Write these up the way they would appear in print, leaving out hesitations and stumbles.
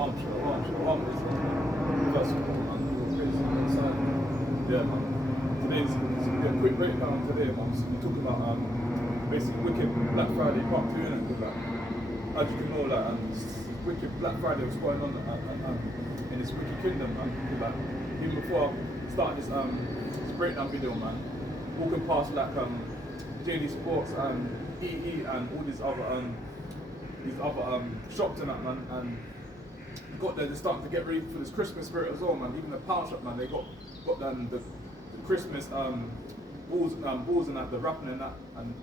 Shalom. First of all, man, yeah, man. Today's a quick breakdown today, man. So we're talking about basically Wicked Black Friday Part 2, innit? Because as you can know, Wicked Black Friday was going on in this Wicked Kingdom, man. Because even before I started this breakdown video, man, walking past JD Sports and EE and all these other shops and that, man, and got there, they're starting to get ready for this Christmas spirit as well, man. Even the pound shop, man, they got the Christmas balls and that, the wrapping and that, and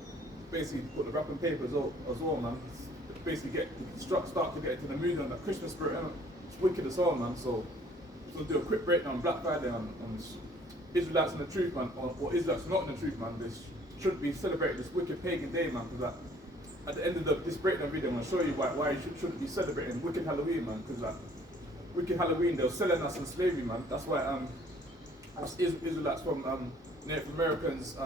basically put the wrapping paper as well, man. Basically start to get into the mood and the Christmas spirit, and it's wicked as well, man. So I'm gonna do a quick breakdown on Black Friday on Israelites in the truth, man, or Israelites not in the truth, man. This shouldn't be celebrated this wicked pagan day, man, because at the end of this breakdown video, I'm going to show you why you shouldn't be celebrating Wicked Halloween, man. Because Wicked Halloween, they were selling us in slavery, man. That's why us Israelites from Native Americans,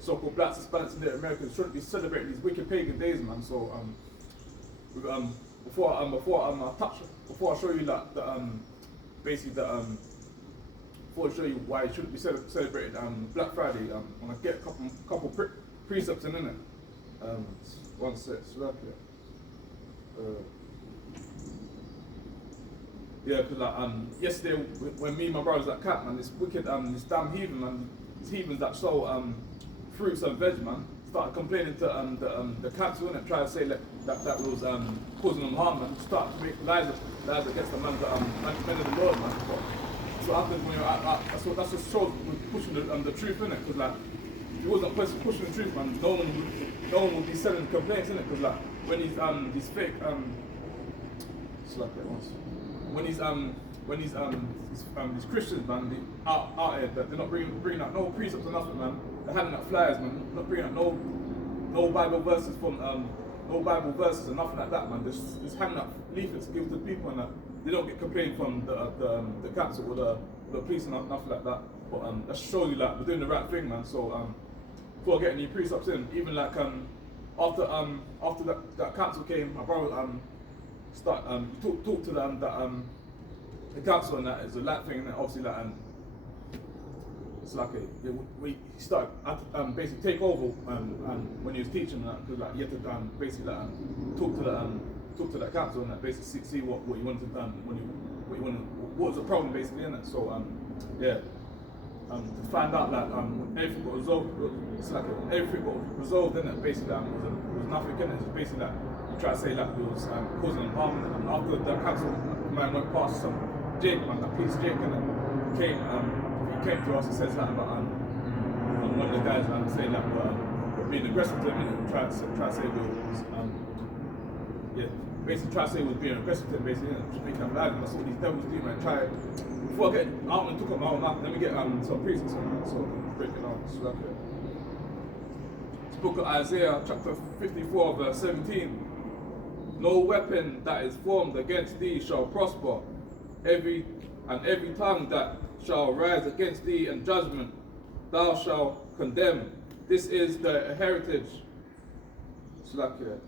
so-called blacks, Hispanics, and Native Americans shouldn't be celebrating these wicked pagan days, man. So before I show you before I show you why you shouldn't be celebrating Black Friday, I'm gonna get a couple precepts in it. One sec, Salachya. Yeah, because yesterday when me and my brothers at camp, man, this wicked this damn heathen, man, these heathens that sell fruits and veg, man, started complaining to the council and trying to say that was causing them harm, man. Start to make lies against the men of the Lord, man. But that's what happens when you're that's what shows with pushing the truth, innit? Because if it wasn't pushing the truth, man, no one would be selling complaints, innit? Because when these fake these Christians, man, out here, they're not bringing out no precepts or nothing, man. They're handing out flyers, man, not bringing out no Bible verses from no Bible verses and nothing like that, man. Just handing out leaflets to give to people, and they don't get complained from the council or the police and nothing like that. But that shows you we're doing the right thing, man. So before getting any precepts in, even after that council came, my brother talked to them that the council and that is a light thing, and obviously it's like we started basically take over when he was teaching that, because you had to basically talk to that council and that, basically see what you wanted to what was the problem basically in it. So yeah. To find out that everything got resolved, it's like everything got resolved in it. Basically, was nothing in it. It's basically you try to say that it was causing them harm. And after the council man went past some Jake, man, that police Jake, and he came to us and says that about one of the guys saying that we're being aggressive to him, and try to say we was basically try to say we was being aggressive to him, basically, just make him alive. That's what these devils do, man. Before I get out and talk about my own life, let me get some precepts on that, so break it down. So it's book of Isaiah, chapter 54, verse 17. No weapon that is formed against thee shall prosper, every tongue that shall rise against thee in judgment thou shalt condemn. This is the heritage, Salachya.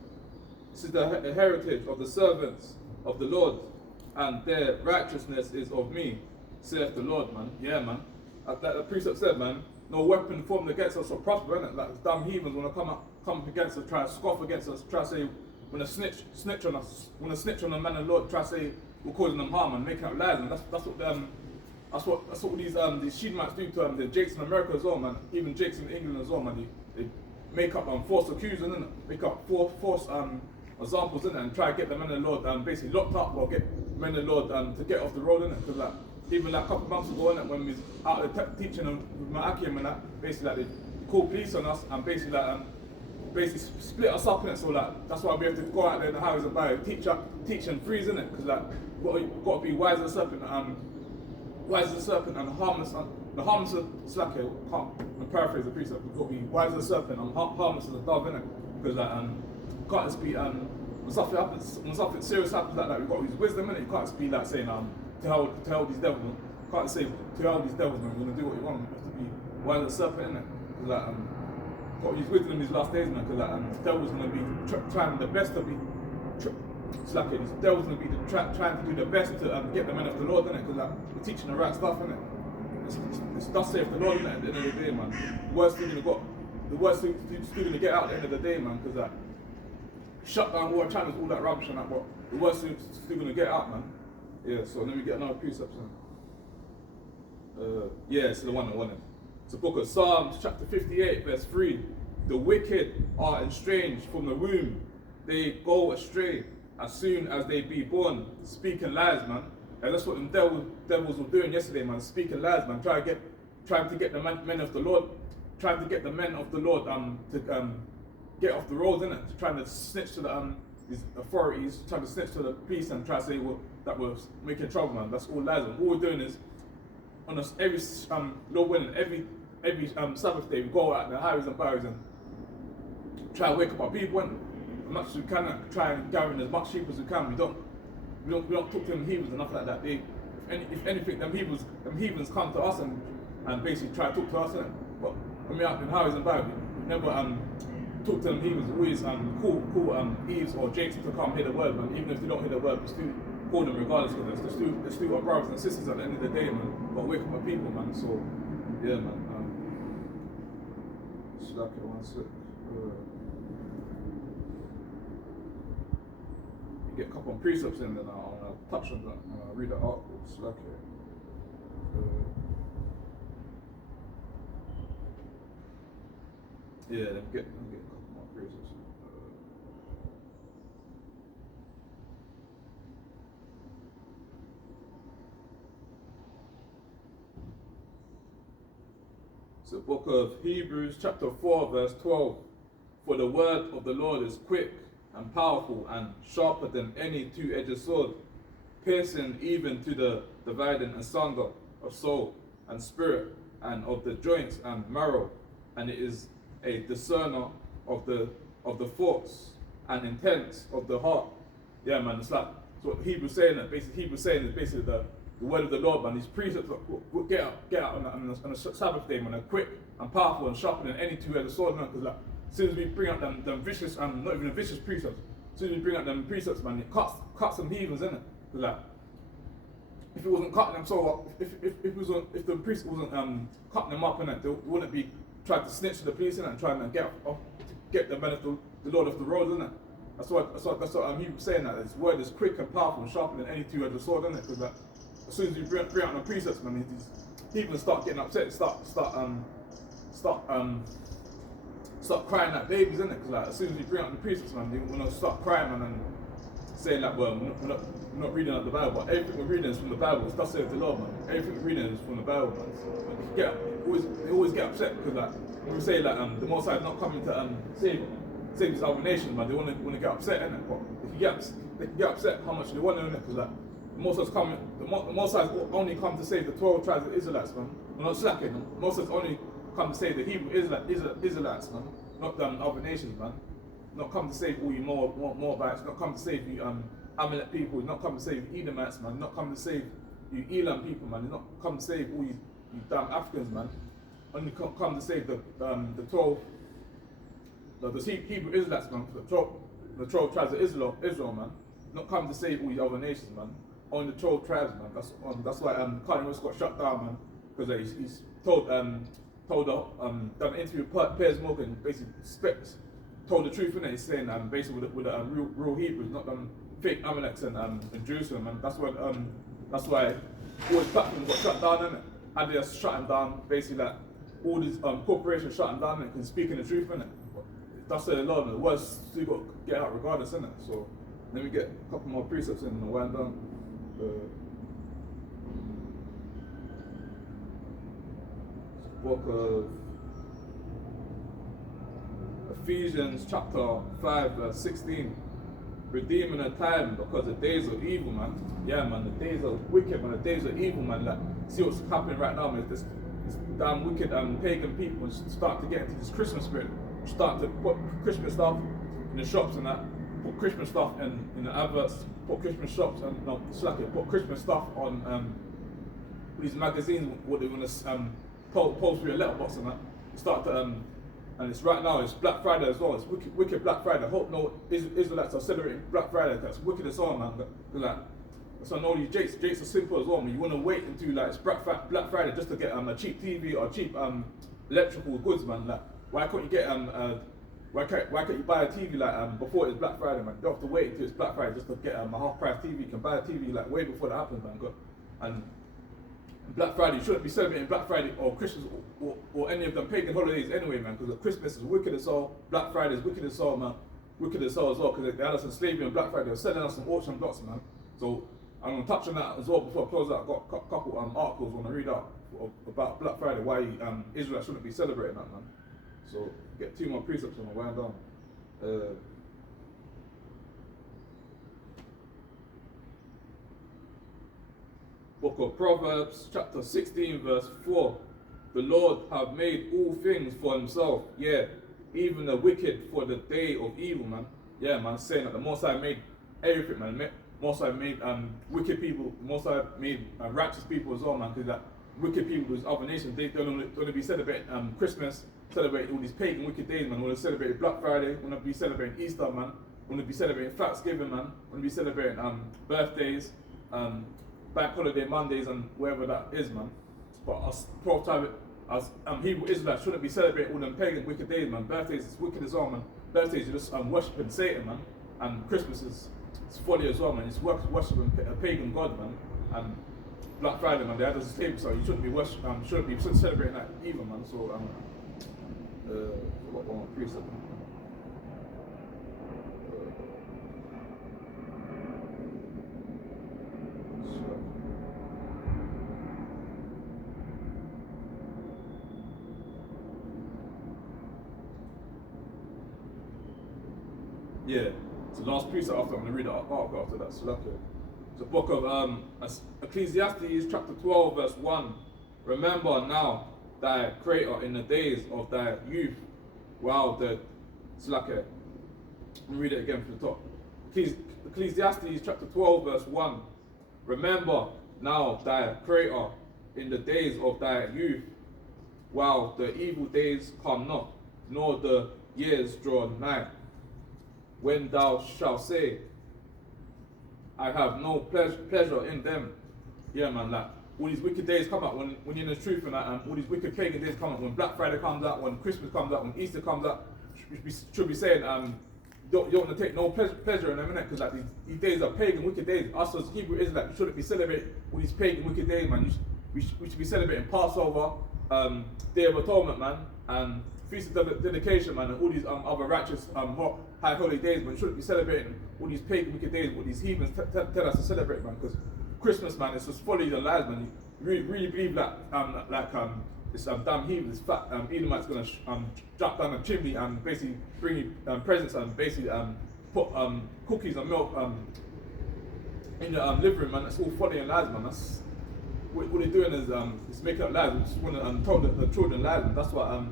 This is the heritage of the servants of the Lord, and their righteousness is of me, saith the Lord, man. Yeah, man. Like the precept said, man, no weapon formed against us shall prosper, innit? Like damn heathens want to come up against us, try to scoff against us, try to say when a snitch on us, when a snitch on the man of the Lord, try to say we're causing them harm and making up lies, and that's what these Shedemites do to the Jakes in America as well, man. Even Jakes in England as well, man. They make up false accusing, innit? Make up false examples, innit? And try to get the men of the Lord basically locked up, or get men of the Lord to get off the road, innit? Because even a couple of months ago, innit, when we was out there teaching them with my Akim and that, basically they called police on us and basically split us up, innit? So that's why we have to go out there in the highways and teach and freeze, innit? Because you've got to be wise as a serpent, and harmless. The harmless Salachya, I'm paraphrase the precept. You've got to be wise as a serpent and harmless as a dove, innit? Because can't just be when something serious happens like that, we've got to use wisdom, innit? You can't just be saying to hell these devils, man. You can't say to hell these devils, man. We're gonna do what you want. You have to be wise as a serpent, innit? Because got to use wisdom in these last days, man. Because the devil's gonna be trying the best to be it's like the devil's going to be trying to do the best to get the men of the Lord, innit? Because like, we're teaching the right stuff, innit? It's thus saith the Lord, innit? At the end of the day, man. The word's still going to get out at the end of the day, man. Because like, shut down war channels, all that rubbish and that, but the word's still going to get out, man. Yeah, so let me get another precept. Yeah, it's the one I wanted. It's the book of Psalms, chapter 58, verse 3. The wicked are estranged from the womb. They go astray as soon as they be born, speaking lies, man. And that's what the devils were doing yesterday, man. Speaking lies, man. Trying to get the men of the Lord, to get off the roads, innit? Trying to snitch to the these authorities, trying to snitch to the police and try to say that we're making trouble, man. That's all lies. Man. All we're doing is on us every Lord willing, every Sabbath day we go out in the highways and byways and try to wake up our people, and as much as we can, try and gather in as much sheep as we can. We don't talk to them heathens and nothing like that. If anything, them heathens come to us and basically try to talk to us, innit? But when we're out in highways and byways, we never talk to them heathens. Always call Eves or Jakes to come hear the word, man. Even if they don't hear the word, we still call them regardless, because they're still our brothers and sisters at the end of the day, man. But wake up our people, man. So yeah, man. Salachya, one sec. Get a couple of precepts in, then I'll touch on that and I'll read the article. Salachya. Yeah, let me get a couple more precepts. It's the book of Hebrews, chapter 4, verse 12. For the word of the Lord is quick and powerful and sharper than any two-edged sword, piercing even to the dividing asunder of soul and spirit and of the joints and marrow, and it is a discerner of the thoughts and intents of the heart. Yeah, man, it's like it's what Hebrews saying. That basically Hebrews saying is basically the word of the Lord, man. These precepts get out on a Sabbath day, man. They're quick and powerful and sharper than any two-edged sword, man. Because like, as soon as we bring out them vicious, not even vicious precepts, as soon as we bring out them precepts, man, it cuts some heathens, innit? Because like, if it wasn't cutting them so up, if the priest wasn't cutting them up, innit, they wouldn't be trying to snitch to the police, innit, and trying to get the men of the Lord off the road, innit? That's what Hebrews saying, that his word is quick and powerful and sharper than any two-edged sword, innit? Because like, as soon as we bring out the precepts, man, these heathens start getting upset, start crying like babies, innit? Because like, as soon as we bring out the precepts, man, they want to start crying, man, and saying like, well, we're not reading out the Bible, but everything we're reading is from the Bible. It's thus saith the Lord, man. Everything we're reading is from the Bible, man. So they always get upset because like when we say like the Most High is not coming to save these other nations, man, they want to get upset, innit? But they can get upset how much they want to, innit? Because like the Most High only come to save the 12 tribes of Israelites, man. We're not slacking. The Most High's only come to save the Hebrew Israelites, man, not other nations, man. Not come to save all you Moabites, not come to save you Amalek people, not come to save you Edomites, man, not come to save you Elam people, man, not come to save all you damn Africans, man. Only come to save the 12, the Hebrew Israelites, man, the 12 tribes of Israel, man. Not come to save all you other nations, man. Only the 12 tribes, man. That's why Kanye West got shut down, man, because he's told done an interview with Piers Morgan, basically told the truth, innit? He's saying basically with the real Hebrews, not fake Amaleks in Jerusalem, and that's why all his platforms got shut down, innit? And they just shut him down, basically like all these corporations shut him down, innit? And speaking the truth, innit? That's the Lord, the words still got to get out regardless, innit? So let me get a couple more precepts in and wind down. Book of Ephesians chapter 5 verse 16. Redeeming the time because the days are evil, man. Yeah, man, the days are wicked, man. The days are evil, man. Like, see what's happening right now, man. This damn wicked pagan people start to get into this Christmas spirit. Start to put Christmas stuff in the shops and that. Put Christmas stuff in the adverts. Put Christmas shops and put Christmas stuff on these magazines. What they want to post through your letterbox and that. Start to And it's right now, it's Black Friday as well. It's wicked Black Friday. I hope no Israelites are celebrating Black Friday. That's wicked as well, man. Like, so I know these jakes are simple as well, man. You want to wait until like it's Black Friday just to get a cheap TV or cheap electrical goods, man. Like, why can't you get why can't you buy a TV like before it's Black Friday, man? You don't have to wait until it's Black Friday just to get a half price TV. You can buy a TV like way before that happens, man. And Black Friday, you shouldn't be celebrating Black Friday or Christmas or any of them pagan holidays anyway, man, because Christmas is wicked as all, Black Friday is wicked as all, man, wicked as all as well, because they had us in slavery on Black Friday, they were selling us some auction blocks, man. So I'm going to touch on that as well before I close out. I've got a couple articles I want to read out about Black Friday, why Israel shouldn't be celebrating that, man. So get 2 more precepts on the wind down. Book of Proverbs, chapter 16, verse 4. The Lord have made all things for himself, yeah, even the wicked for the day of evil, man. Yeah, man, saying that the Most High made everything, man. Most High made wicked people, Most High made righteous people as well, man, because that wicked people, those other nations, they don't want to be celebrating Christmas, celebrating all these pagan wicked days, man. Want to celebrate Black Friday, want to be celebrating Easter, man. Want to be celebrating Thanksgiving, man. Want to be celebrating birthdays, bank holiday Mondays and wherever that is, man. But us 12 time as Hebrew Israelites shouldn't be celebrating all them pagan wicked days, man. Birthdays is wicked as well, man. Birthdays you're just worshiping Satan, man. And Christmas is folly as well, man. It's worshiping a pagan god, man. And Black Friday, man, they had us a slave, so you shouldn't be celebrating that either, man. So what one precept? Yeah, it's the last precept after I'm going to read the article after that. Salachya. The book of Ecclesiastes, chapter 12, verse 1. Remember now thy Creator in the days of thy youth. Wow, Salachya. Let me read it again from the top. Ecclesiastes, chapter 12, verse 1. Remember now thy Creator in the days of thy youth, while the evil days come not, nor the years draw nigh. When thou shalt say, I have no pleasure in them. Yeah, man, like, all these wicked days come out when you're in the truth, and all these wicked pagan days come out, when Black Friday comes out, when Christmas comes out, when Easter comes out, should be saying, you don't want to take no pleasure in them, innit? Because like these days are pagan, wicked days. Us as Hebrew Israelites, we shouldn't be celebrating all these pagan, wicked days, man. We should be celebrating Passover, Day of Atonement, man, and Feast of Dedication, man, and all these other righteous high holy days, man. We shouldn't be celebrating all these pagan wicked days, what these heathens tell us to celebrate, man. Because Christmas, man, it's just folly and lies, man. You really believe that this damn heathen, this fat Edomite's gonna jump down the chimney and basically bring you presents and basically put cookies and milk in your living room, man. That's all folly and lies, man. That's what they're doing is making up lies. We just want to tell the children lies, man. That's why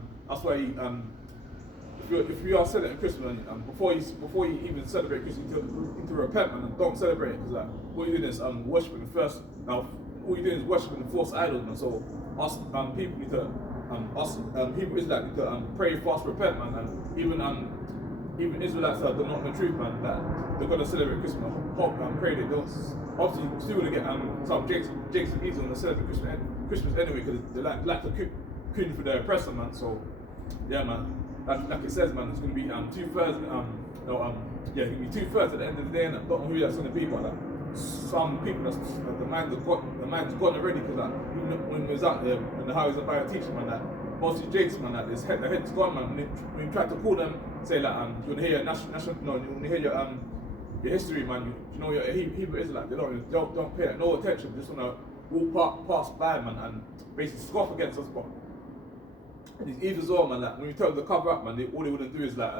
if you are celebrating Christmas, before you even celebrate Christmas, you need to repent, man, and don't celebrate it, because like what you're doing is worshiping the first. Now, all you're doing is worshiping the false idols, man. So us people need to Hebrew Israelites need to pray, fast, repent, man, and even Israelites that are not in the truth, man, that they're gonna celebrate Christmas. Hope and pray they don't. Obviously, you're still gonna get some Jakes and Eves on to celebrate Christmas anyway, because they like to coon for their oppressor, man. So yeah, man. Like it says, man, it's going to be 2/3. It's going to be 2/3 at the end of the day, and I don't know who that's going to be, but some people the mind's gone already, because when we was out there in the highways of Bio teaching, man, that most of the Jakes, man, that the head's gone, man. When you try to call them, say like you want to hear your you want to hear your history, man. You know your Hebrew Israelite, they don't pay no attention. They just want to walk past by, man, and basically scoff against us, but. These Eves as well, man. Like when you tell them to cover up, man, all they wouldn't do is like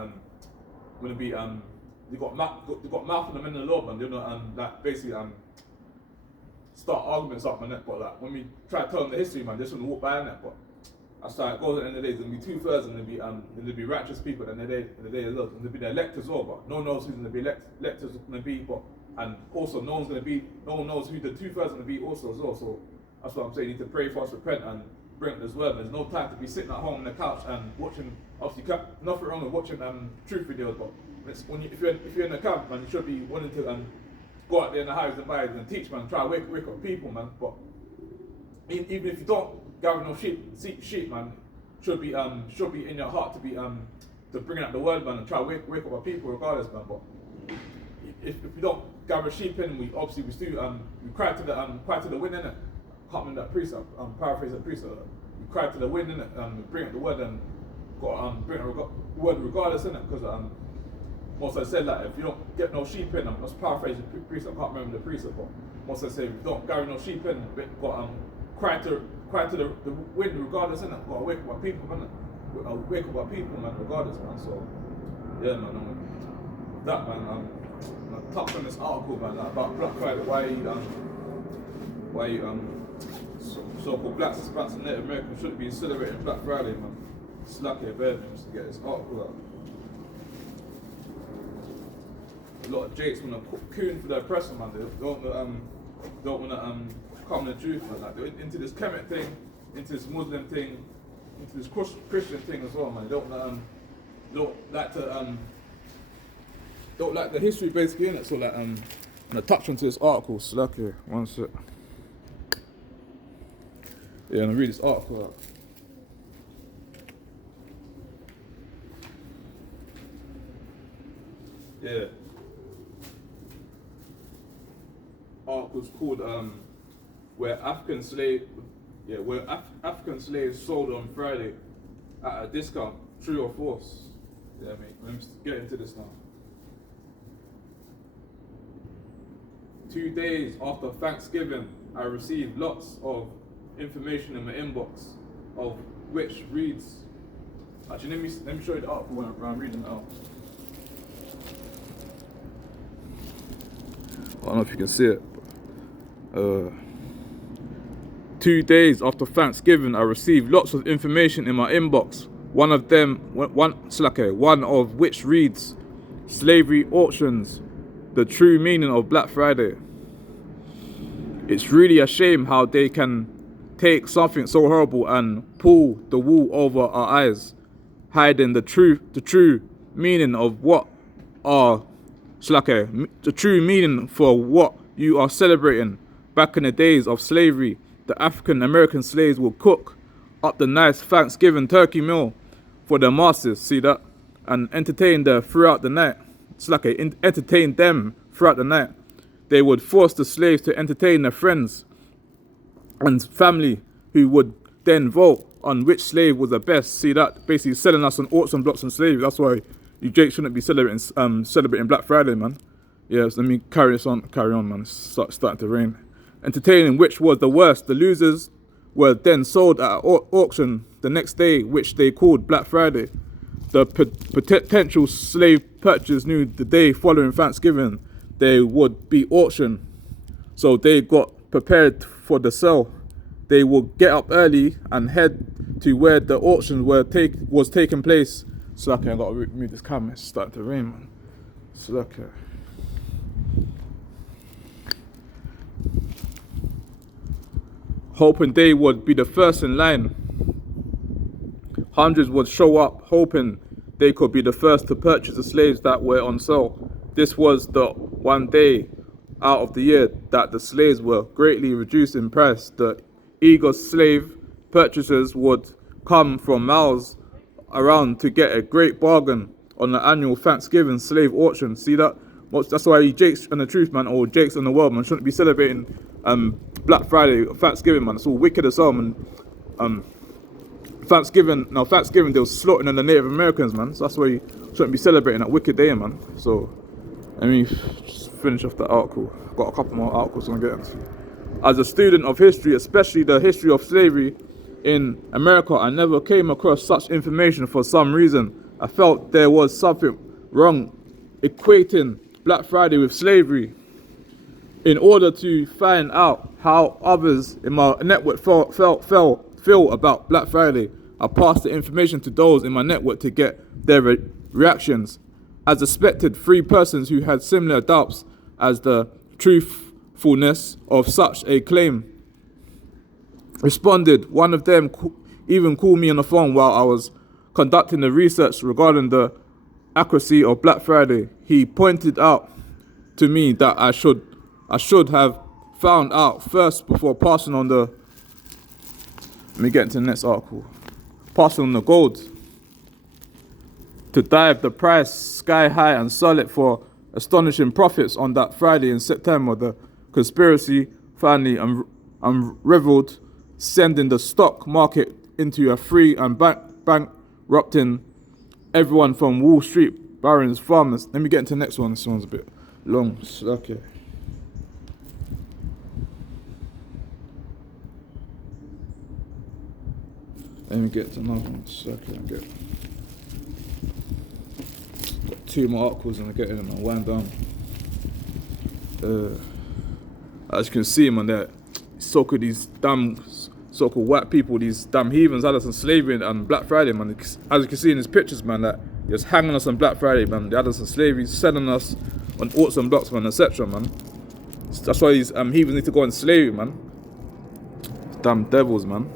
when it be they got mouth on them in the law, man. They don't like basically start arguments up, man. But like when we try to tell them the history, man, they just want to walk by on that. But that's how it goes at the end of the day. There's gonna be 2/3, and there'll be righteous people at the end of the day as well. And there'll be the elect as well, but no one knows who's gonna be electors gonna be. But and also no one knows who the 2/3 gonna be also as well. So that's what I'm saying. You need to pray, fast, repent, and bring this word. There's no time to be sitting at home on the couch and watching. Obviously, nothing wrong with watching truth videos, but if you're in the camp, man, you should be wanting to go out there in the highways and byways and teach, man. Try to wake up people, man. But even if you don't gather no sheep, man, should be in your heart to be to bring out the word, man, and try to wake up our people regardless, man. But if we don't gather sheep in, we still we cry to the wind, innit? Can't remember that precept. Paraphrase that precept. We cry to the wind, innit? Bring out the word and bring out the word regardless, innit? Because most I said that if you don't get no sheep in, let's paraphrase the precept. I can't remember the precept, but most I say if you don't gather no sheep in, we got cry to the wind regardless, innit? Got to wake up our people, innit? Wake up our people, man, regardless, man. So yeah, man. That, man. I touched on this article, man, about Black Friday. Why so-called blacks, Hispanics, and Native Americans shouldn't be celebrating Black Friday, man. Salachya bear just to get this article out. A lot of jakes want to coon for their oppressor, man. They don't want to come to the truth, man. Like, they're into this Kemet thing, into this Muslim thing, into this Christian thing as well, man. They don't like the history basically in it. So like I'm gonna touch onto this article. Salachya, one sec. Yeah, I'm gonna read this article out. Yeah. Article's called where African slaves sold on Friday at a discount, true or false? Yeah, mate. Let's get into this now. 2 days after Thanksgiving, I received lots of information in my inbox, of which reads. Actually, let me show you the article when I'm reading it out. I don't know if you can see it. 2 days after Thanksgiving, I received lots of information in my inbox. One of which reads, "Slavery auctions, the true meaning of Black Friday." It's really a shame how they can take something so horrible and pull the wool over our eyes, hiding the true meaning of what are the true meaning for what you are celebrating. Back in the days of slavery, the African American slaves would cook up the nice Thanksgiving turkey meal for their masters, see that, and entertain them throughout the night. Entertain them throughout the night. They would force the slaves to entertain their friends and family, who would then vote on which slave was the best. See that, basically selling us on auction blocks and slaves. That's why you Jake shouldn't be celebrating Black Friday, man. Yes, let me carry on, man. It's starting to rain. Entertaining which was the worst. The losers were then sold at auction the next day, which they called Black Friday. The potential slave purchasers knew the day following Thanksgiving they would be auctioned, so they got prepared for the sale. They would get up early and head to where the auction was taking place. Salachya, I gotta move this camera. It's starting to rain, man. Salachya. Hoping they would be the first in line. Hundreds would show up, hoping they could be the first to purchase the slaves that were on sale. This was the one day out of the year that the slaves were greatly reduced in price. The eager slave purchasers would come from miles around to get a great bargain on the annual Thanksgiving slave auction. See that? That's why Jakes and the Truth, man, or Jakes and the World, man, shouldn't be celebrating Black Friday, Thanksgiving, man. It's all wicked as hell, man. Thanksgiving, they were slaughtering on the Native Americans, man. So that's why you shouldn't be celebrating that wicked day, man. So, let me just finish off the article. I've got a couple more articles I'm getting to. As a student of history, especially the history of slavery in America, I never came across such information for some reason. I felt there was something wrong equating Black Friday with slavery. In order to find out how others in my network feel about Black Friday, I passed the information to those in my network to get their reactions. As expected, 3 persons who had similar doubts as the truthfulness of such a claim responded. One of them even called me on the phone while I was conducting the research regarding the accuracy of Black Friday. He pointed out to me that I should have found out first before passing on the. Let me get into the next article. Passing on the gold to dive the price sky high and sell it for astonishing profits on that Friday in September. The conspiracy finally unraveled, sending the stock market into a free and bankrupting everyone from Wall Street barons, farmers. Let me get into the next one. This one's a bit long. Salachya. Let me get to another one. Salachya. Got two more articles and I get in and I wind down. As you can see, man, that so-called these damn so-called white people, these damn heathens had us on slavery and Black Friday, man. As you can see in his pictures, man, that they're just hanging us on Black Friday, man. They had us on slavery, selling us on auction blocks, man, etc., man. That's why these heathens need to go on slavery, man. Damn devils, man.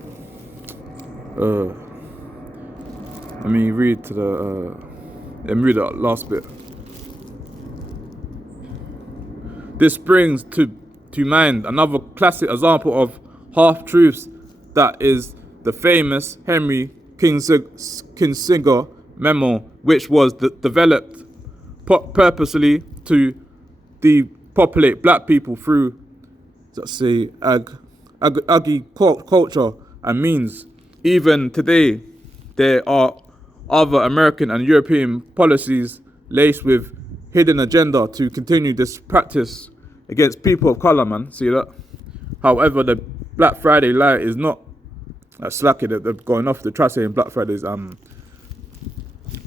Let me read to the. Let me read that last bit. This brings to mind another classic example of half-truths, that is the famous Henry Kissinger memo, which was developed purposely to depopulate black people through, let's say, agriculture and means. Even today, there are other American and European policies laced with hidden agenda to continue this practice against people of color, man. See that? However, the Black Friday lie is not Salachya. They're going off. They try saying Black Friday's try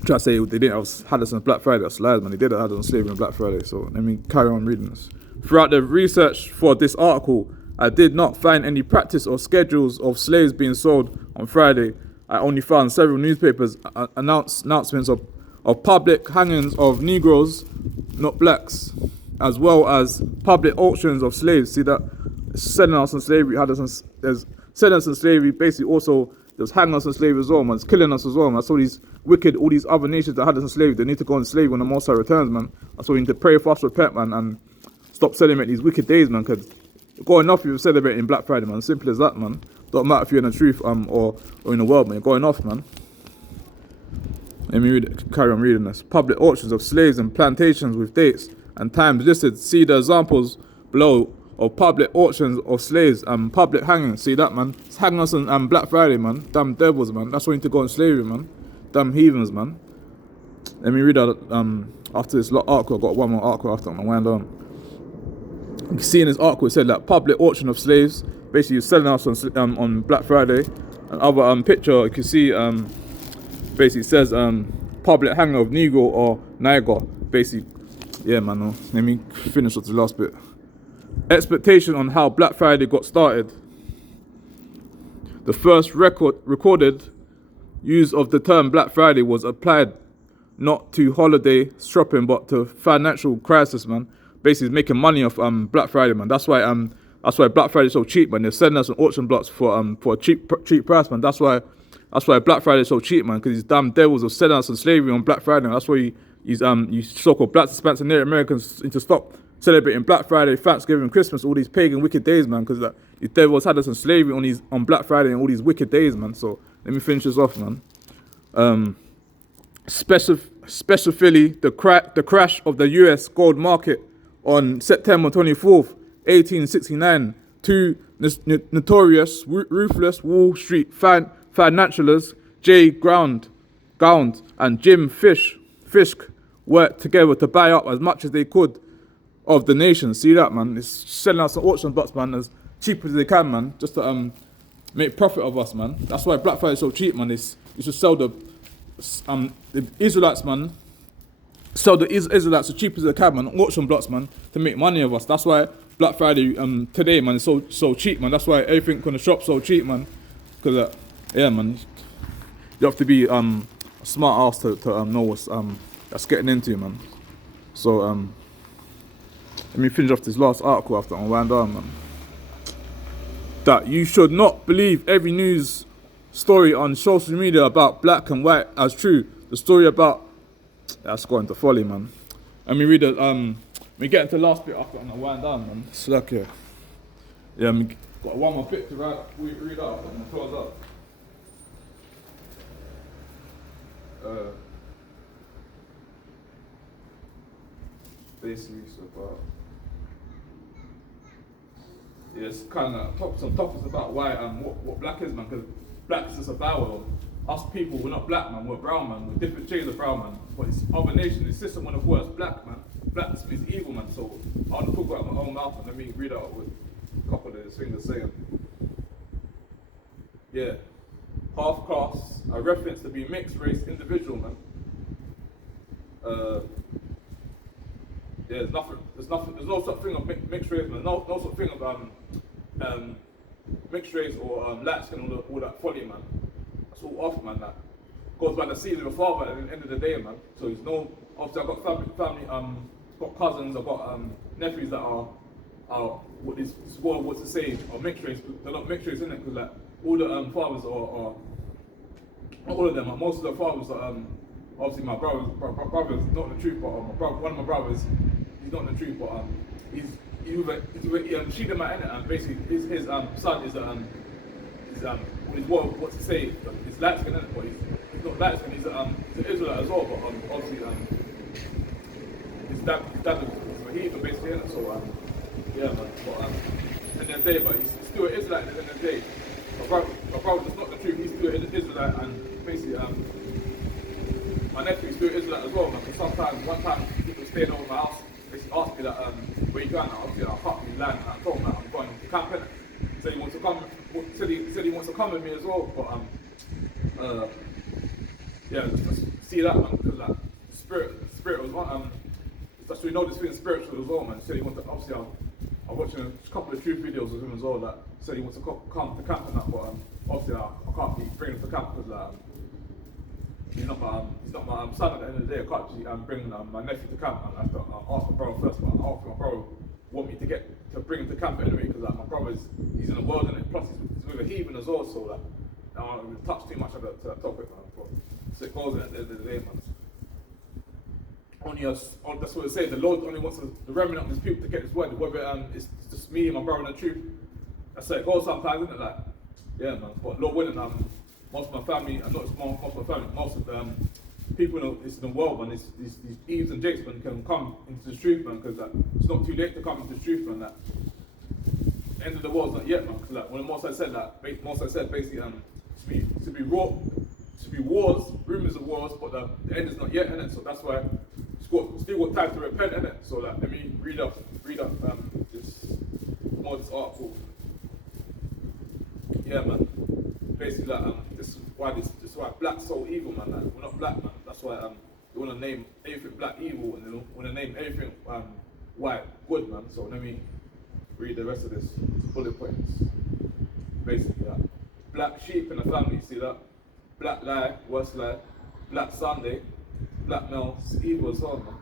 to say they didn't had us on Black Friday. That's lies, man. They did have us on slavery on Black Friday. So let me carry on reading this. Throughout the research for this article, I did not find any practice or schedules of slaves being sold on Friday. I only found several newspapers announcements of public hangings of Negroes, not blacks, as well as public auctions of slaves. See that? Selling us on slavery, there's selling us on slavery, basically also there's hanging us on slavery as well, man. It's killing us as well, man. That's all these other nations that had us on slavery, they need to go on slavery when the Most High returns, man. That's why we need to pray, fast, repent, man, and stop celebrating these wicked days, man, because going off if you're celebrating Black Friday, man. Simple as that, man. Don't matter if you're in the truth or in the world, man. You're going off, man. Let me read it. Carry on reading this. Public auctions of slaves and plantations with dates and times listed. See the examples below of public auctions of slaves and public hangings. See that, man? It's hanging us on Black Friday, man. Damn devils, man. That's why you need to go on slavery, man. Damn heathens, man. Let me read that after this article. I've got one more article after. I'm going to wind on. You can see in this article it said that public auction of slaves, basically you're selling us on Black Friday. Another picture you can see basically says public hanging of Negro or Niger. Basically, yeah, man. No. Let me finish with the last bit. Expectation on how Black Friday got started. The first recorded use of the term Black Friday was applied not to holiday shopping but to financial crisis, man. Basically making money off Black Friday, man. That's why Black Friday is so cheap, man. They're selling us on auction blocks for a cheap price, man. That's why Black Friday is so cheap, man. Because these damn devils are selling us on slavery on Black Friday. Man. That's why you so-called Blacks, Hispanics, and Native Americans need to stop celebrating Black Friday, Thanksgiving, Christmas, all these pagan wicked days, man. Because these devils had us on slavery on Black Friday and all these wicked days, man. So let me finish this off, man. Specifically, the crash of the U.S. gold market on September 24th, 1869, two notorious, ruthless Wall Street financiers, J. Gound and Jim Fisk, worked together to buy up as much as they could of the nation. See that, man? It's selling us an auction blocks, man, as cheap as they can, man, just to make profit of us, man. That's why Black Friday is so cheap, man. It's to sell the Israelites, man. Sell the Israelites as cheap as they can, man, auction blocks, man, to make money of us. That's why Black Friday today, man, is so cheap, man. That's why everything on the shop so cheap, man. Because yeah, man, you have to be a smart ass to know what's that's getting into, man. So let me finish off this last article after I'm wind down, man. that you should not believe every news story on social media about black and white as true. The story about that's going to folly, man. And we read it. We get into the last bit after and I wind down, man. Salachya. Yeah, we got one more bit to read out and close up. Basically, it's about it's kind of some topics about why what black is, man. Because black is just a vowel. Us people, we're not black, man. We're brown, man. We're different shades of brown, man. But it's other nations. The system want to call us black, man. Blackness means evil, man. So I want to talk about my own mouth and let me read out what a couple of these things are saying. Yeah, half caste, a reference to be mixed race individual, man. Yeah, there's no such thing of mixed race, man. No such thing of mixed race or light skin and all that folly, man. That's all off, man. That goes by the seed of the father at the end of the day, man. So there's no. Obviously, I've got family, got cousins, I've got nephews that are what this world wants to say are mixed race. They're not mixed race, innit? Because like all the fathers are not all of them. Most of the fathers are obviously my brother's not the truth, but one of my brothers, he's not the truth, but he's cheated my innit, and basically his son is his world wants to say he's light skin, innit? But he's not light skin. He's an Israelite as well, but obviously his dad is a heathen basically, innit? So yeah, man. But at the end of the day, but he's still an Israelite at the end of the day. My brother is not the truth. He's still an Israelite, and basically my nephew's still Israelite as well, man. Because sometimes, one time, people staying over my house, basically asked me that, where you going now? Obviously, I can't really land, and I told him that I'm going to camp, innit? So he wants to come, said he wants to come with me as well, but, yeah, just see that, man, because, like, spirit was one, that's we know this thing spiritual as well, man. He said he wants to, obviously, I'm watching a couple of truth videos of him as well, that said he wants to come to camp and that, but, obviously, I can't be bringing him to camp, because, like, he's not my son at the end of the day. I can't actually bring my nephew to camp. I have to ask my brother first, but I ask my brother want me to bring him to camp anyway, because like, my brother he's in the world, and plus he's with a heathen as well, so like, I don't want to touch too much of that topic, man. But so it goes at the end of the day, man. That's what it says. The Lord only wants the remnant of his people to get his word. Whether it's just me and my brother and the truth, that's how it goes sometimes, isn't it? Like, yeah, man. But Lord willing, most of my family, and not just most of my family, most of the people in the world, man, these Eves and Jakes, man, can come into the truth, man, because it's not too late to come into the truth, man. That the end of the world's not yet, man. Because like, when Moses said that, basically, to be wars, rumors of wars, but the end is not yet, innit? So that's why still got time to repent, innit? So like, let me read up this article. Yeah, man. Basically, like, this is why black's so evil, man. Like, we're not black, man. That's why they want to name everything black evil, and they want to name everything white good, man. So let me read the rest of this bullet points. Basically, black sheep in the family, see that? Black lie, worst lie. Black Sunday, black male, it's evil as well, man.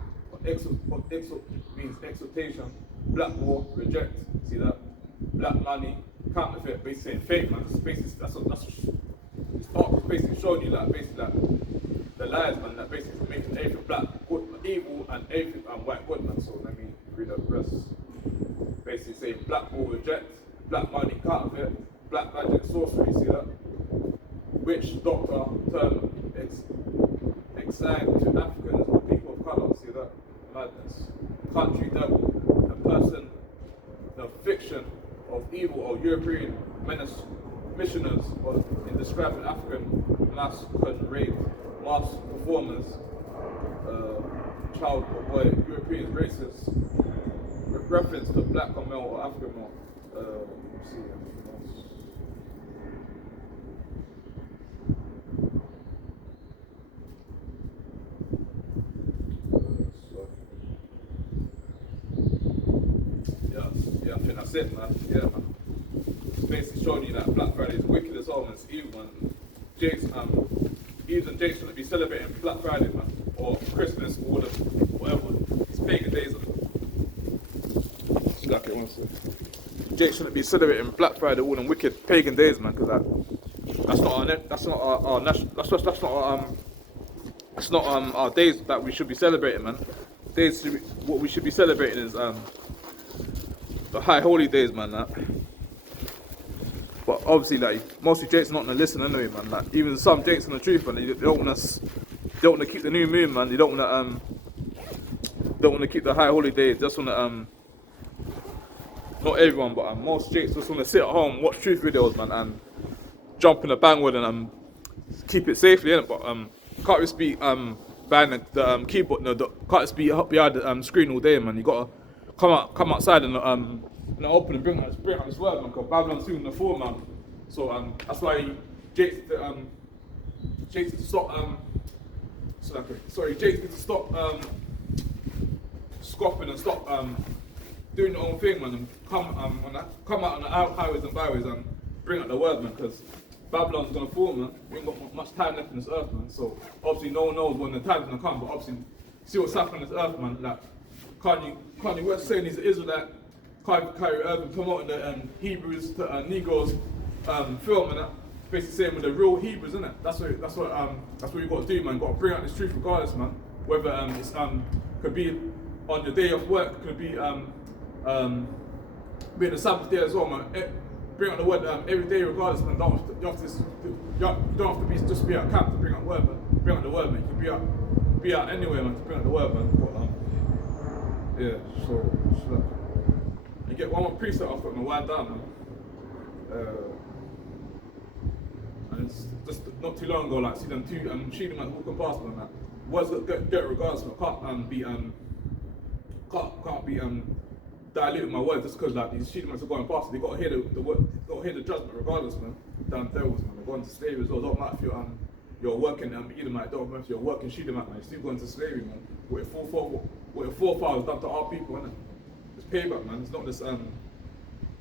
Exalt means exaltation. Black war, reject, see that? Black money, counterfeit, basically saying fake, man. This art is basically showing you that, basically, like, the lies, man, that basically making everything black good, evil, and everything white good, man. So let me read the rest. Basically saying black war, reject, black money, counterfeit, black magic, sorcery, see that? Witch, doctor, term, assigned to Africans or people of colour, see that? Madness. Country devil, a person, the fiction of evil or European missioners in describing African masculine rape, mass performers, child or boy, European races, with reference to black or male or African male. Let's see anything else. Yeah, I think that's it, man. Yeah, man. It's basically showing you that Black Friday is wicked as well, man. It's evil, man. Eves and Jakes shouldn't be celebrating Black Friday, man, or Christmas, or whatever. It's pagan days. Just like it, one second. Jake shouldn't be celebrating Black Friday all them wicked pagan days, man, because that's not our national, that's not our days that we should be celebrating, man. What we should be celebrating is the high holy days, man. That. But obviously, like most of Jake's not gonna listen anyway, man. Like even some Jake's on the truth, man. They don't want to keep the new moon, man. They don't want to keep the high holy days. Just want to not everyone, but most Jakes just want to sit at home, watch truth videos, man, and jump in the bandwagon and keep it safely, innit? But can't just be behind the keyboard, no, can't just be behind the screen all day, man. You gotta come outside and open and bring out this word, man. Cause Babylon's soon the fall, man. So that's why Jakes need to stop Jakes need to stop scoffing and stop doing their own thing, man, and come out on the highways and byways and bring out the word, man, because Babylon's gonna fall, man. We ain't got much time left on this earth, man. So obviously no one knows when the time's gonna come, but obviously see what's happening on this earth, man. Like Kanye West saying he's an Israelite, Kyrie Irving promoting the Hebrews to Negroes film, and that basically saying we're the real Hebrews, isn't it? That's what you got to do, man. Got to bring out this truth regardless, man. Whether it's could be on your day of work, could be being the Sabbath day as well, man. Bring out the word every day regardless, man. You don't have to be at camp to bring out the word, man. Bring out the word, man. You can be out anywhere, man, to bring out the word, man. But, yeah, so you get one more precept off it and wind down, man. And it's just not too long ago, like see them two shooting like walking past them, and that words get regardless, but can't be diluting my words just because like these shooting are going past. They got to hear the word, got to hear the judgment regardless, man. Damn devils, man. They're going to slavery as well. Don't matter if you're working Edomite, don't matter if you're working Shedemite, man. You're still going to slavery, man. What your forefathers done to our people, innit? It's payback, man. It's not this you're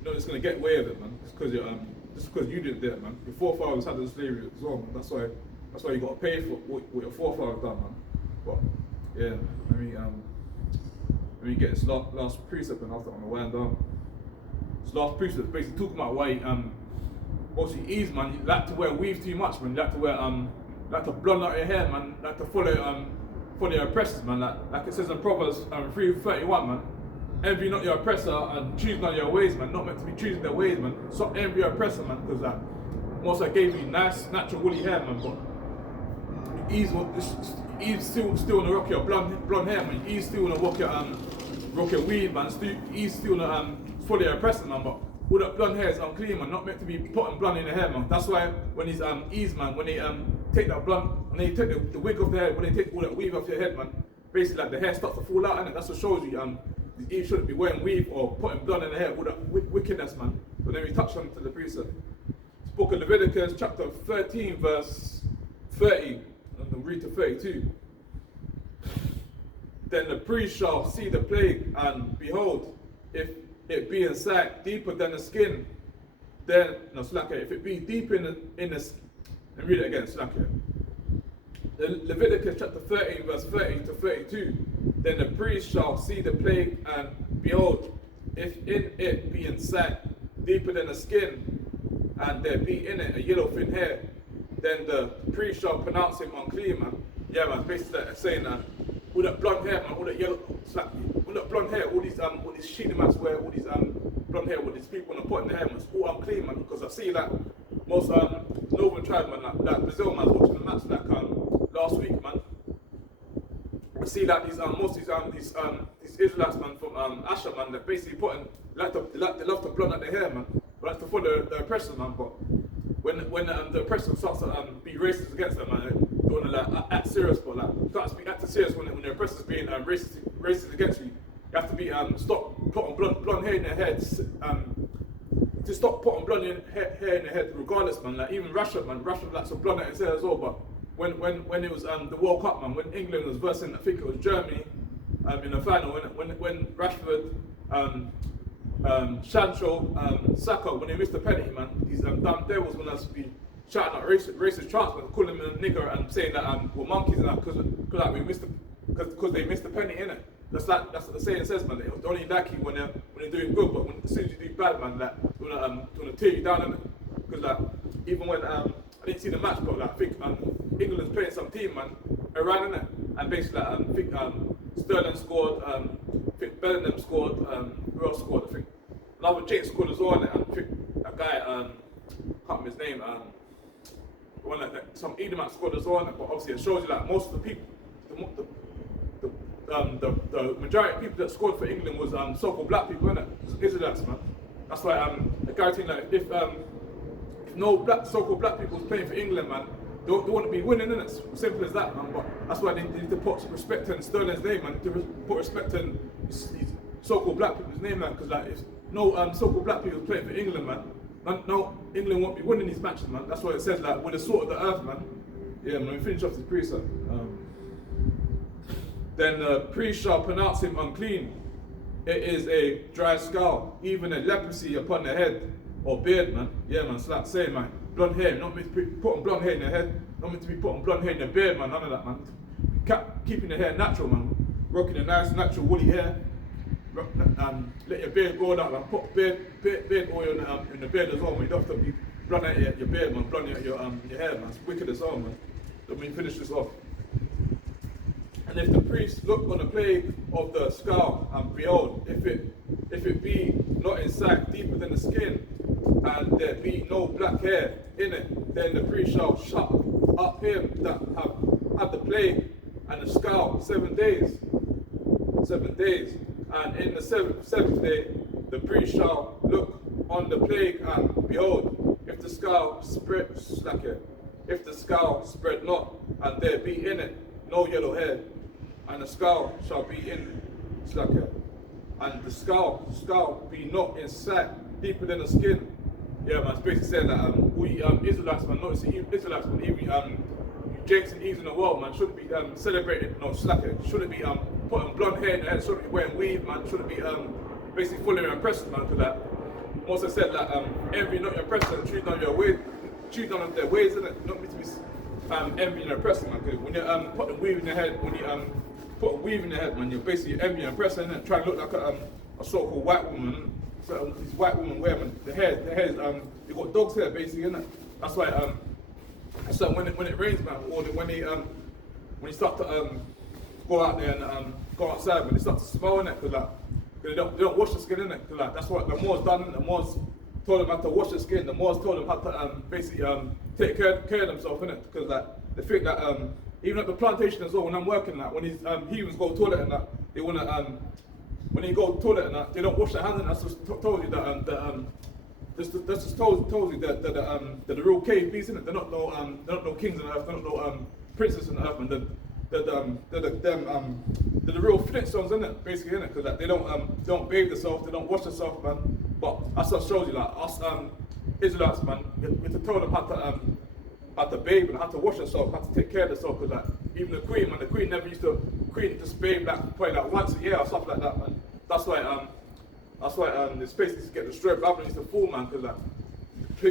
not just gonna get away with it, man. Just because you didn't do it, man. Your forefathers had the slavery as well, man. That's why you got to pay for what your forefathers done, man. But yeah, let me get this last precept and after I'm gonna wind down. This last precept is basically talking about why obviously Ease, man, you like to wear weave too much, man. You like to wear like to blonde out your hair, man. Like to follow your oppressors, man. Like it says in Proverbs 3:31, man. Envy not your oppressor and choose not your ways, man. Not meant to be choosing their ways, man. Stop envy your oppressor, man, because most I gave you nice, natural woolly hair, man. But Ease still wanna rock your blonde hair, man. Ease still wanna rock your weave, man. Ease still wanna follow your oppressor, man. But all that blonde hair is unclean, man. Not meant to be putting blonde in the hair, man. That's why when these Ease, man, when they take that blonde, when they take the wig off the head, when they take all that weave off your head, man, basically like the hair starts to fall out, and that's what shows you Eve shouldn't be wearing weave or putting blood in the hair, all that wickedness, man. But then we touch on to the precept. It's book of Leviticus, chapter 13, verse 30, and we'll read to 32. Then the priest shall see the plague, and behold, if it be in sight deeper than the skin, then, no, Salachya, if it be deep in the let me read it again, Salachya. Leviticus chapter 13, verse 30 to 32. Then the priest shall see the plague, and behold, if in it be in sight deeper than the skin, and there be in it a yellow thin hair, then the priest shall pronounce him unclean, man. Yeah, man, basically saying that all that blonde hair, man, all that yellow, all that blonde hair, all these Shedemites wear, all these blonde hair, what these people want to put in the hair, man, it's all unclean, man, because I see that most northern tribes, man, like Brazil, man, watching the match like last week, man. I see that these Israelites, man, from Asher, man, they're basically they love to blonde out their hair, man. They like to follow the oppressors, man. But when the oppressor starts to be racist against them, man, they want to like act serious, but like you can't be acting serious when the oppressor's being racist against you. You have to be stop putting blonde hair in their head. To stop putting blonde hair in their head, regardless, man. Like even Russia likes to blonde out his hair as well, but. When it was the World Cup, man, when England was versing, I think it was Germany, in the final, when Rashford, Sancho, Saka, when they missed the penalty, man, these damn devils want us to be shouting out racist chants, man, calling them a nigger and saying that we're monkeys and that because they missed the penalty, innit? that's what the saying says, man. They only like you when they're doing good, but as soon as you do bad, man, like they wanna tear you down, innit? Because like even when I didn't see the match, but like I think England's playing some team, man, Iran, innit? And basically like, I think Sterling scored, I think Bellingham scored, who else scored? I think another Jake scored as well, innit? And I think that guy, can't remember his name, one like that, some Edomites scored as well, innit? But obviously it shows you like most of the people, the majority of people that scored for England was so-called black people, innit? Israelites, man. That's why the guy think like if no so-called black people was playing for England, man, they want to be winning, innit? Simple as that, man. But that's why they need to put respect in Sterling's name, man. To put respect in these so-called black people's name, man. Because like if no so-called black people playing for England, man, no England won't be winning these matches, man. That's why it says like we're the salt of the earth, man. Yeah, man. We finish off this priest. Then the priest shall pronounce him unclean. It is a dry skull, even a leprosy upon the head or beard, man. Yeah, man. It's like saying, man, blonde hair. Not meant to be putting blonde hair in your head. Not meant to be putting blonde hair in your beard, man. None of that, man. Keeping the hair natural, man. Rocking a nice, natural, woolly hair. Let your beard grow out, man. Put beard oil in the beard as well, man. You don't have to be blonde out your beard, man. Blonde out your hair, man. It's wicked as well, man. Let me finish this off. And if the priest look on the plague of the skull, and behold, if it be not in sight deeper than the skin, and there be no black hair in it, then the priest shall shut up him that have had the plague and the skull 7 days. 7 days. And in the seventh day, the priest shall look on the plague, and behold, if the skull spread, Salachya, if the skull spread not, and there be in it no yellow hair, and the skull shall be in Salachya, and the skull be not in sight deeper than the skin. Yeah, man, it's basically saying that we Israelites, man, not Israelites, man, even you Jakes and Eves in the world, man, shouldn't be celebrating, no, Salachya, shouldn't be putting blonde hair in their head, shouldn't be wearing weave, man, shouldn't be basically fooling your oppressors, man, because that Moses said that envy not your oppressor, choose on your way, choose on their ways, isn't it? Not meant to be envying your oppressor, man, because when you're putting weave in your head, when you put a weave in your head, man, you're basically envying your oppressor, and trying to look like a so-called white woman. So these white women wear, man, the hair they got dog's hair basically, innit? That's why so when it rains, man, or when you start to go out there and go outside, when they start to smell in it, because like they don't wash the skin in it, because like that's what the Moors done. The Moors told them how to wash the skin. The Moors told them how to basically take care of themselves in it, because like they think that even at the plantation as well, when I'm working, like when these heathens go to the toilet and that, they wanna when they go to the toilet and that, they don't wash their hands, and that's just told you that that's just told you that the real cave beasts, innit? They're not no kings on earth, they're not no princes on earth, man. They're the real Flintstones, innit? Basically, innit? Because like, they don't bathe themselves, they don't wash themselves, man. But that's what shows you, like us Israelites, man. We have to tell them how to bathe and how to wash themselves, how to take care of themselves. Because like even the queen never used to just bathe like probably like once a year or something like that, man. That's why the space needs to get destroyed. Babylon needs to fall, man, because like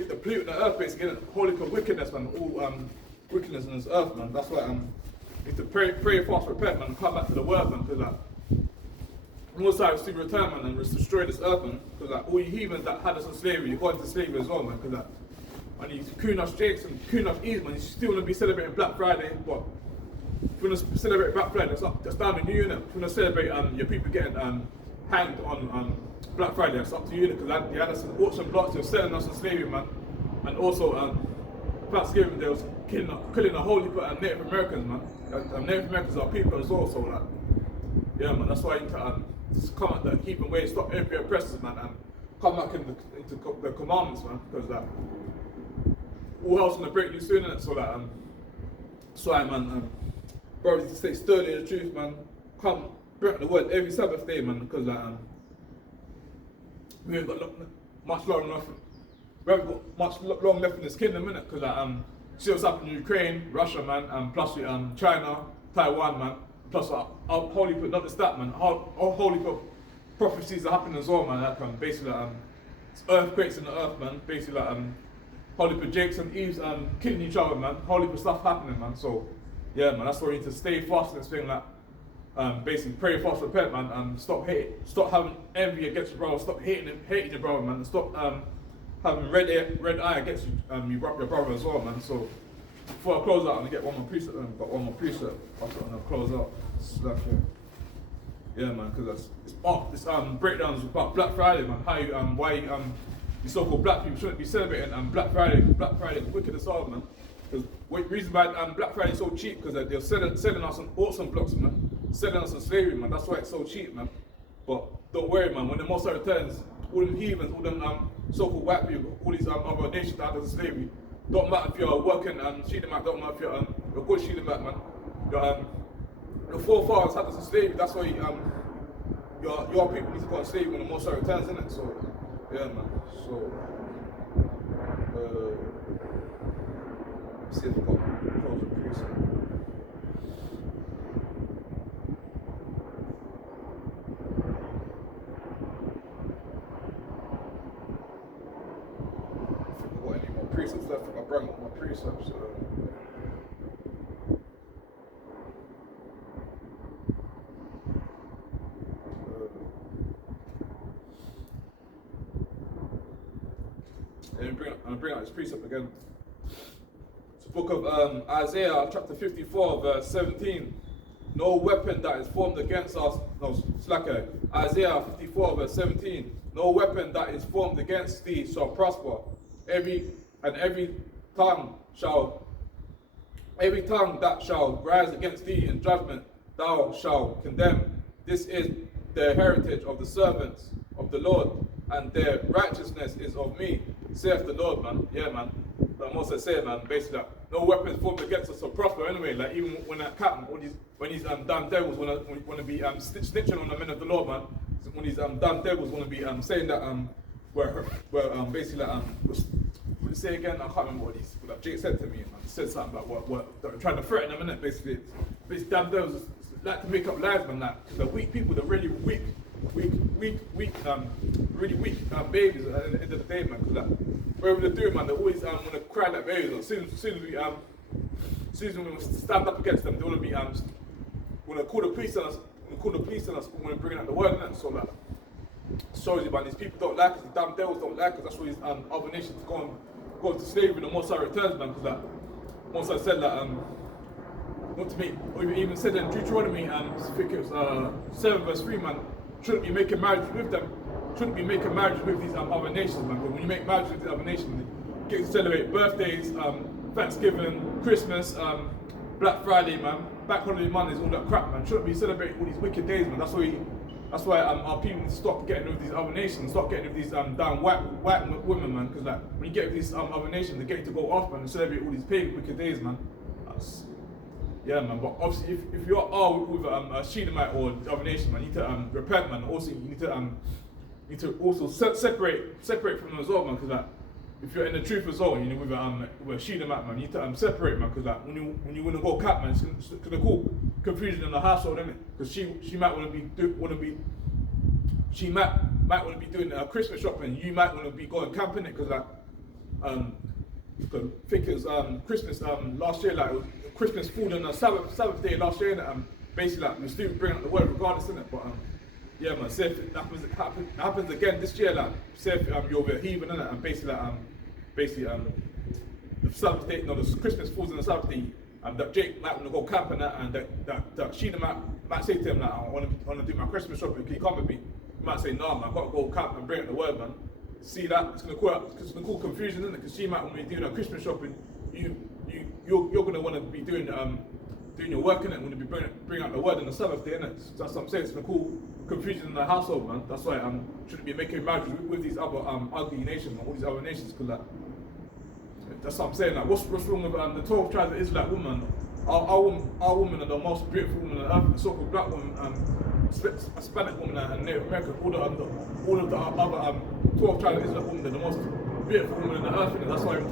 the polluting the earth, basically, holy for wickedness, man, all wickedness in this earth, man. That's why we need to pray, fast, repent, man, and come back to the word, man, because like Most High will soon return, man, and destroy this earth, man, because like all you heathens that had us in slavery, you're going into slavery as well, man, because like and these Kunosh Jakes and Kunosh Eves, man, you still want to be celebrating Black Friday, but if you want to celebrate Black Friday, that's down to you, innit? If you want to celebrate your people getting hanged on Black Friday, it's up to you, because they had us in auction blocks, they were selling us in slavery, man. And also, Thanksgiving, they was killing a whole heap of Native Americans, man. Native Americans are people as well, so like, yeah, man, that's why you need to just come at the heaping way, stop every oppressors, man, and come back into the commandments, man, because like, all hell's gonna break you soon, innit? So like, that's why, man, brothers, to stay sturdy in the truth, man. Come, break the word every Sabbath day, man, because like, we ain't got much long enough. We haven't got much long left in this kingdom, innit? Because like, see what's happening in Ukraine, Russia, man, plus China, Taiwan, man, plus holy, not just that, man, holy prophecies are happening as well, man. Like, basically, earthquakes in the earth, man. Basically, like, holy Jakes and Eves killing each other, man. Holy stuff happening, man. So, yeah, man, that's why we need to stay fast in this thing, like, basically pray, fast, repent, man, and stop having envy against your brother, stop hating your brother, man, and stop having red eye against your brother as well, man. So before I close out, I'm gonna get one more precept. Got one more precept. After I'm gonna close out. Salachya. Yeah, man, because this breakdowns about Black Friday, man. How you why you so-called black people shouldn't be celebrating Black Friday. Black Friday is wicked as hell, man. Because the reason why Black Friday is so cheap because they're selling us on auction blocks, man. Selling us on slavery, man. That's why it's so cheap, man. But don't worry, man. When the Most High returns, all them heathens, all them so-called white people, all these other nations that are slavery, don't matter if you're working Sheedamak, don't matter if you're a good Sheedamak, man. Your forefathers had us in slavery. That's why your people need to go on slavery when the Most High returns, innit? So yeah, man. So see if I've got close with precept. Precepts left. I brought my precepts. And bring out this precept again. It's the book of Isaiah, chapter 54, verse 17. No weapon that is formed against us. No, Salachya. Isaiah 54, verse 17. No weapon that is formed against thee shall prosper. Every tongue that shall rise against thee in judgment, thou shalt condemn. This is the heritage of the servants of the Lord, and their righteousness is of me, saith the Lord, man. Yeah, man. But I'm also saying, man, basically that no weapons formed against us shall prosper anyway. Like even when that captain, when these damn devils want to be snitching on the men of the Lord, man. When these damn devils want to be saying that we're basically what did he say again? I can't remember what Jake said to me. Man. He said something about what they're trying to threaten them, innit? Basically, these damn devils like to make up lies, man. Like the weak people, the really weak, really weak babies at the end of the day, man. Because like, whatever they do, man, they always want to cry like babies. As soon as we stand up against them, they want to be when they call the police on us, when they bring out the word, innit? So like. Shows you, man, these people don't like us, the damn devils don't like us. That's why these other nations go into slavery. The Most High returns, man, because like Most High said that not to me, or even said in Deuteronomy, I think it was 7 verse 3, man, shouldn't be making marriage with them, shouldn't be making marriage with these other nations, man. But when you make marriage with these other nations, you get to celebrate birthdays, Thanksgiving, Christmas, Black Friday, man, Bank Holiday Mondays, all that crap, man. Shouldn't be celebrating all these wicked days, man. That's why our people need to stop getting with these other nations, stop getting with these damn white women, man. Because like when you get with these other nations, they get to go off, man, and celebrate all these pagan wicked days, man. Yeah, man. But obviously, if you are with a Sheelamite or other nation, man, you need to repent, man. Also, you need to also separate from them as well, man. Because like if you're in the truth as well, you know, with a Sheelamite, man, you need to separate, man. Because like when you want to go cap, man, it's gonna cause confusion in the household, isn't it? Because she might want to be doing Christmas shopping. You might want to be going camping it because like I think it was Christmas last year, like Christmas food on the Sabbath day last year, and basically like we still bring up the word regardless, isn't it? But yeah, man, say if it happens again this year, like say if you're a heathen, innit? And basically the Sabbath day, no, the Christmas falls on the Sabbath day. That Jake might want to go camping and that Sheena might say to him that I want to do my Christmas shopping, can you come with me? He might say, no, man, I've got to go camp and bring up the word, man. See that? It's going to cause confusion, isn't it? Because she might want to be doing her Christmas shopping, you're going to want to be doing your work, innit? Want to be bring out the word on the Sabbath day, innit? So that's what I'm saying. It's going to cause confusion in the household, man. That's why shouldn't be making marriages with these other ugly nations, man, all these other nations, because that's what I'm saying. Like, what's wrong with the 12 tribes of Israelite women? Our women are the most beautiful women on earth. The so-called black women, Hispanic women, and Native American. All of the other 12 tribes of Israelite women are the most beautiful women on the earth. And that's why you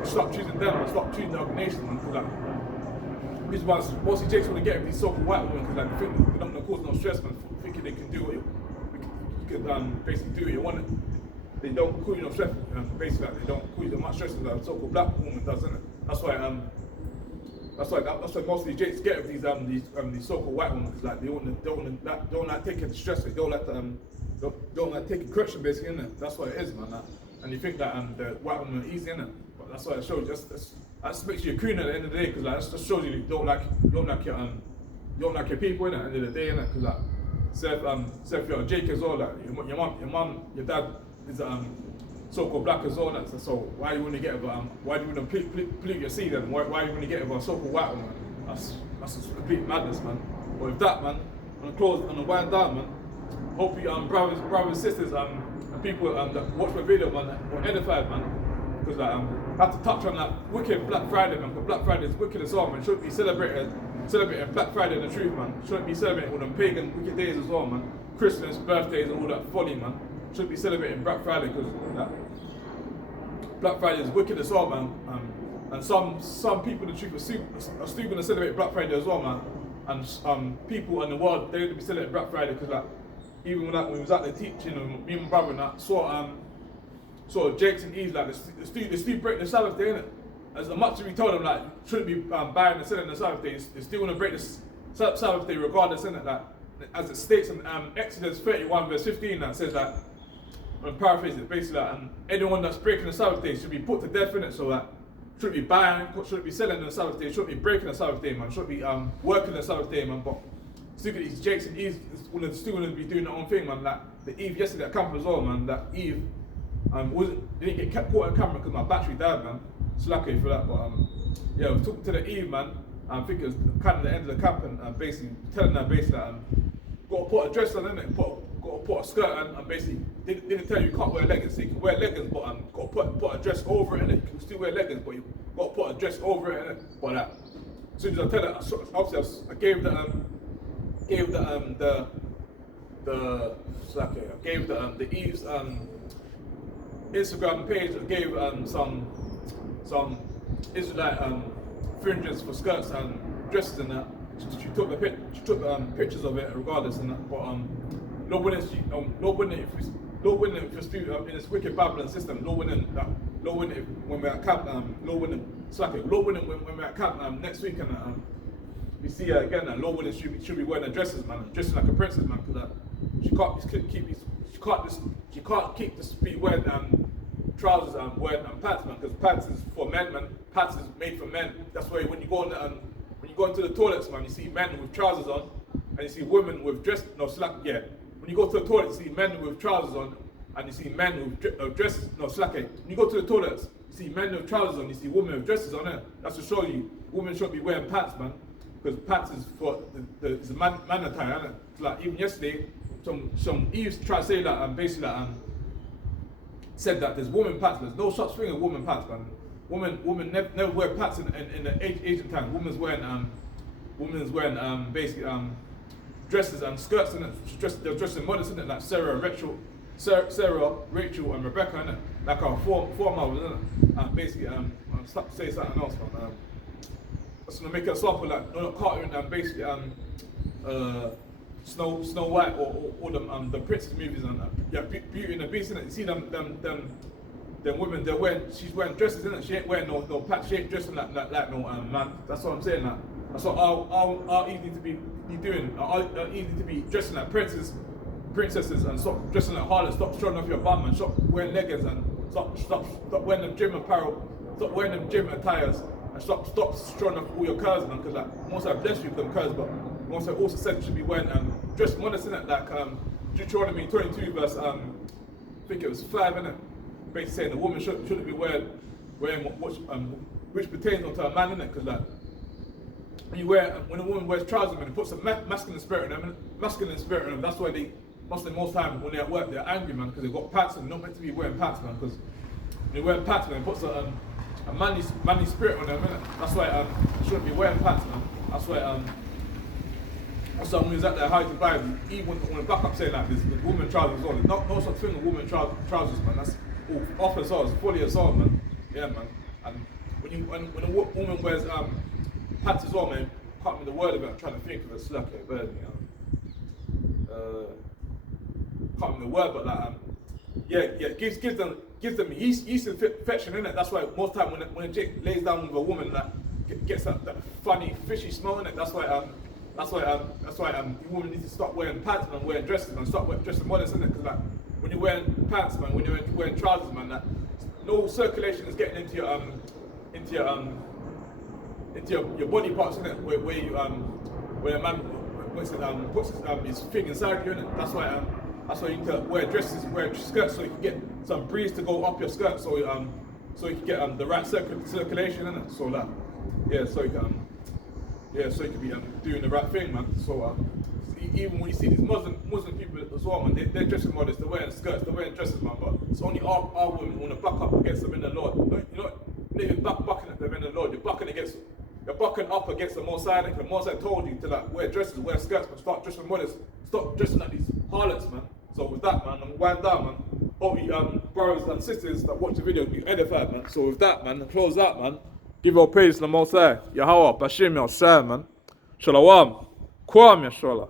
to stop choosing them and stop choosing the other nations. Because like, these ones, mostly Jake's want to get with these so-called white women because like, they think they're not going to cause no stress, man. Thinking they can do what you can basically do what you want. They don't cause you no stress, basically like, they don't cause you much stress as a so-called black woman does, isn't it? That's why That's why most of these jakes get with these so-called white women, because like they don't like taking stress, they don't like taking correction basically, innit? That's what it is, man. And you think that the white women are easy, innit? But that's why it shows. That just makes you a coon at the end of the day, because like that just shows you don't like your people, innit? At the end of the day, innit? Because like, say if you're a Jake as well, like your mum, your dad is so-called black as well, like, so why do you want to get why do you want to pollute your seed then? Why do you want to get a so-called white woman? That's just complete madness, man. But with that, man, on the wind down, man. Hope you brothers and sisters and people that watch my video, man, were edified, man. Because I have to touch on that wicked Black Friday, man. Because Black Friday is wicked as well, man. Shouldn't be celebrating Black Friday in the truth, man. Shouldn't be celebrating all them pagan wicked days as well, man. Christmas, birthdays, and all that folly, man. Shouldn't be celebrating Black Friday, because Black Friday is wicked as well, man. And some people in the truth are still going to celebrate Black Friday as well, man. And people in the world, they're going to be celebrating Black Friday, because like, even when we was out there teaching, me and my brother and that, saw Jakes and Eves, like they still break the Sabbath day, innit? As much as we told them like shouldn't be buying and selling the Sabbath day, they still want to break the Sabbath day regardless, innit? Like, as it states in Exodus 31 verse 15, that says that, I'm paraphrasing it, basically like, anyone that's breaking the Sabbath day should be put to death, innit? So that shouldn't be buying, shouldn't be selling the Sabbath day, shouldn't be breaking the Sabbath day, man. Shouldn't be working the Sabbath day, man. But still these Jakes and Eves still going to be doing their own thing, man. Like the Eve yesterday at camp as well, man. That Eve didn't get caught on camera because my battery died, man. Salachya for that, but yeah, I was talking to the Eve, man. I think it was kind of the end of the camp, and basically telling her that got to put a dress on, innit? Got to put a skirt on, and basically didn't tell you can't wear leggings. So you can wear leggings, but got to put a dress over it, innit? You can still wear leggings, but you got to put a dress over it, innit? But as soon as I tell her, obviously I gave the Eve's Instagram page. I gave some Israelite fringes for skirts and dresses and that. She took pictures of it regardless and that. But no winning if you're still in this wicked Babylon system. No winning when we're at camp. No winning when we're at camp next week and we see her again. Low winning should be wearing her dresses, man, dressing like a princess, man. Because she can't keep this be wearing trousers and wearing pants, man. Because pants is for men, man. Pants is made for men. That's why when you go into the toilets, man, you see men with trousers on, and you see women with When you go to the toilet, you see men with trousers on, and you see men with dresses. No, slack it. When you go to the toilets, you see men with trousers on, you see women with dresses on it. That's to show you women shouldn't be wearing pants, man. Because pants is for it's a man attire, isn't it? Like even yesterday, some Eves try to say that basically said that there's women pants, there's no such thing as women pants, man. Women never wear pants in the Asian time. Women's wearing basically dresses and skirts, in it. They're dressed in modest, in it, like Sarah, Rachel, and Rebecca, in it, like our foremothers, in it. Basically, I'll say something else, man. So to make an example, like Carter and basically Snow White or the princess movies and Beauty and the Beast, innit? You see them women, she's wearing dresses, innit? She ain't wearing no pants, she ain't dressing like no man. That's what I'm saying. Like, that's what our Eve need to be doing. Our Eve need to be dressing like princesses and stop dressing like harlots. Stop showing off your bum and stop wearing leggings and stop wearing them gym apparel. Stop wearing them gym attires. And stop showing off all your curves, man, because like most I bless you with them curves, but most I also said you should be wearing dressed modest, in it, like Deuteronomy 22 verse I think it was 5, in it, basically saying the woman shouldn't be wearing which pertains onto a man, in it, because like when a woman wears trousers, man, it puts a masculine spirit in them, That's why they most time when they're at work they're angry, man, because they've got pants and they're not meant to be wearing pants, man, because when they're wearing pants, man, it puts a manly spirit on them, innit? That's why you shouldn't be wearing pants, man. That's why someone who's out there hiding the Bible, even when the backup saying like this, the woman trousers as well. There's no such thing as woman trousers, man. That's all off as well, it's fully as well, man. Yeah, man. And when a woman wears pants as well, man, can't remember the word of it, I'm trying to think of it, Salachya, but can't remember the word, but like gives them yeast infection, innit? That's why most time when a chick lays down with a woman, like gets that funny fishy smell in it. That's why women need to stop wearing pants and wearing dresses and stop dressing modest, isn't it? Because like when you're wearing pants, man, when you're wearing trousers, man, that no circulation is getting into your body parts, isn't it? Where you where a man puts his thing inside you, innit? That's why you need to wear dresses, wear skirts, so you can get some breeze to go up your skirt, so you can get the right circulation, innit? So that, so you can be doing the right thing, man. So even when you see these Muslim people as well, man, they're dressing modest, they're wearing skirts, they're wearing dresses, man. But it's only our women want to buck up against them in the Lord. You know, not even bucking at them in the Lord. You're bucking up against the Most High. The Most High told you to like wear dresses, wear skirts, but start dressing modest. Stop dressing like these harlots, man. So with that, man, I'm wind down, man. Hope you brothers and sisters that watch the video be edified, man. So with that, man, close out, man. Give all praise to the Most High. Yahweh, Bashim, Yahweh, man. Shalom. Kwam, Yahshua.